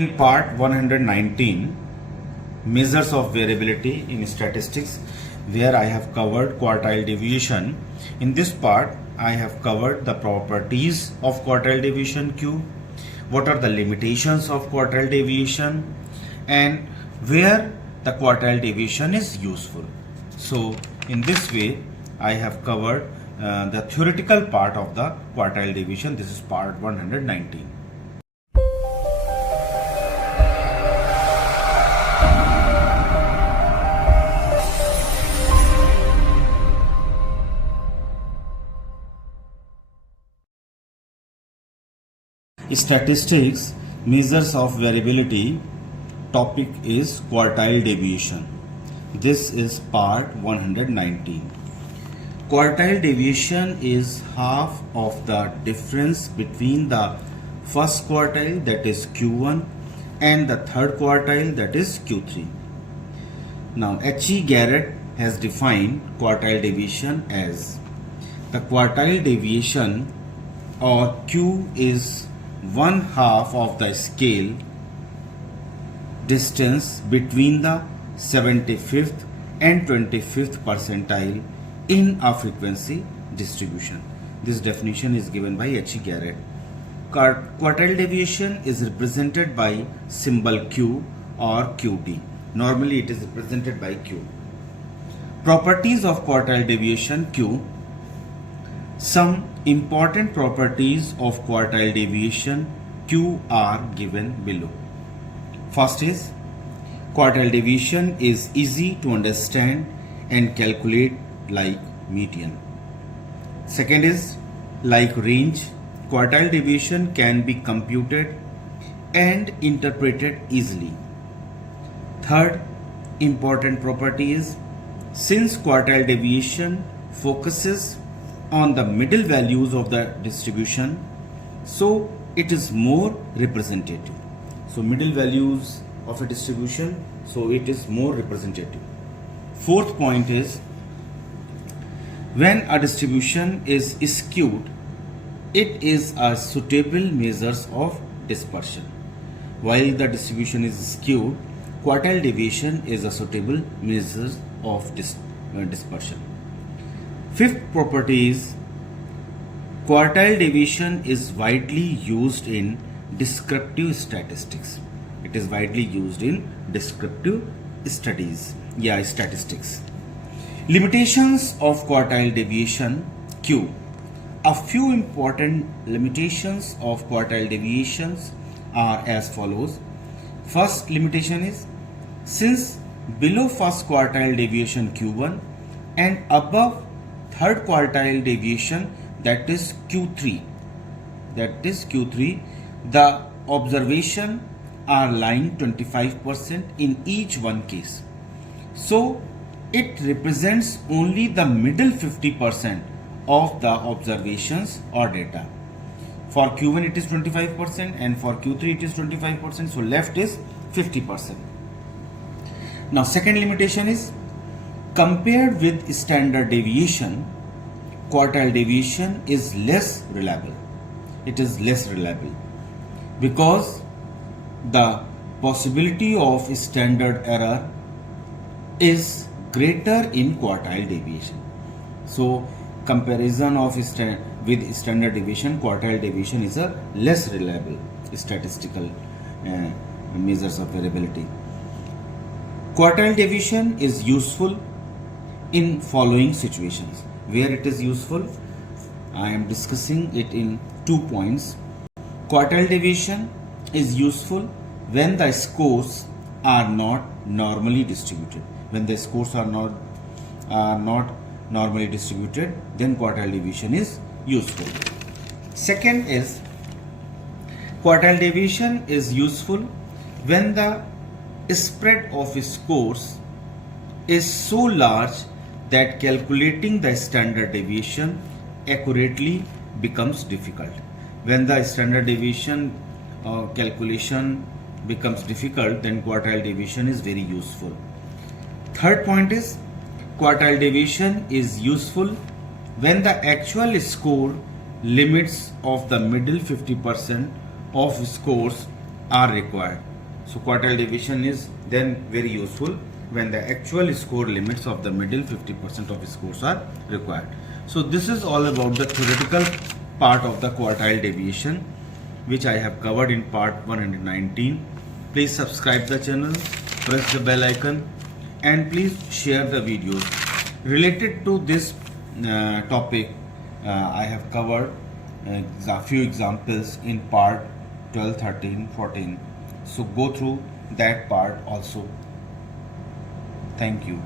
In part 119, measures of variability in statistics, where I have covered quartile deviation. In this part, I have covered the properties of quartile deviation Q, what are the limitations of quartile deviation, and where the quartile deviation is useful. So, in this way, I have covered the theoretical part of the quartile deviation. This is part 119. Statistics, measures of variability. Topic is quartile deviation. This is part 119. Quartile deviation is half of the difference between the first quartile, that is Q1, and the third quartile, that is Q3. Now H.E. Garrett has defined quartile deviation as the quartile deviation, or Q, is one half of the scale distance between the 75th and 25th percentile in a frequency distribution. This definition is given by H.E. Garrett. Quartile deviation is represented by symbol Q or QD. Normally it is represented by Q. Properties of quartile deviation Q. Some important properties of quartile deviation Q are given below. First is, quartile deviation is easy to understand and calculate like median. Second is, like range, quartile deviation can be computed and interpreted easily. Third important property is, since quartile deviation focuses on the middle values of the distribution, so it is more representative. So middle values of a distribution, so it is more representative. Fourth point is, when a distribution is skewed, it is a suitable measure of dispersion. While the distribution is skewed, quartile deviation is a suitable measure of dispersion. Fifth property is, quartile deviation is widely used in descriptive statistics. It is widely used in descriptive studies, statistics. Limitations of quartile deviation Q. A few important limitations of quartile deviations are as follows. First limitation is, since below first quartile deviation Q1 and above third quartile deviation, that is Q3, the observation are lying 25% in each one case. So it represents only the middle 50% of the observations or data. For Q1 it is 25% and for Q3 it is 25%, so left is 50%. Now second limitation is, compared with standard deviation, quartile deviation is less reliable. It is less reliable because the possibility of standard error is greater in quartile deviation. So comparison of with standard deviation, quartile deviation is a less reliable statistical measures of variability. Quartile deviation is useful in following situations. Where it is useful, I am discussing it in 2 points. Quartile deviation is useful when the scores are not normally distributed. When the scores are not normally distributed, then quartile deviation is useful. Second is, quartile deviation is useful when the spread of scores is so large that calculating the standard deviation accurately becomes difficult. When the standard deviation calculation becomes difficult, then quartile deviation is very useful. Third point is, quartile deviation is useful when the actual score limits of the middle 50% of scores are required. So quartile deviation is then very useful when the actual score limits of the middle 50% of scores are required. So this is all about the theoretical part of the quartile deviation, which I have covered in part 119. Please subscribe the channel, press the bell icon, and please share the videos. Related to this topic, I have covered a few examples in part 12, 13, 14. So go through that part also. Thank you.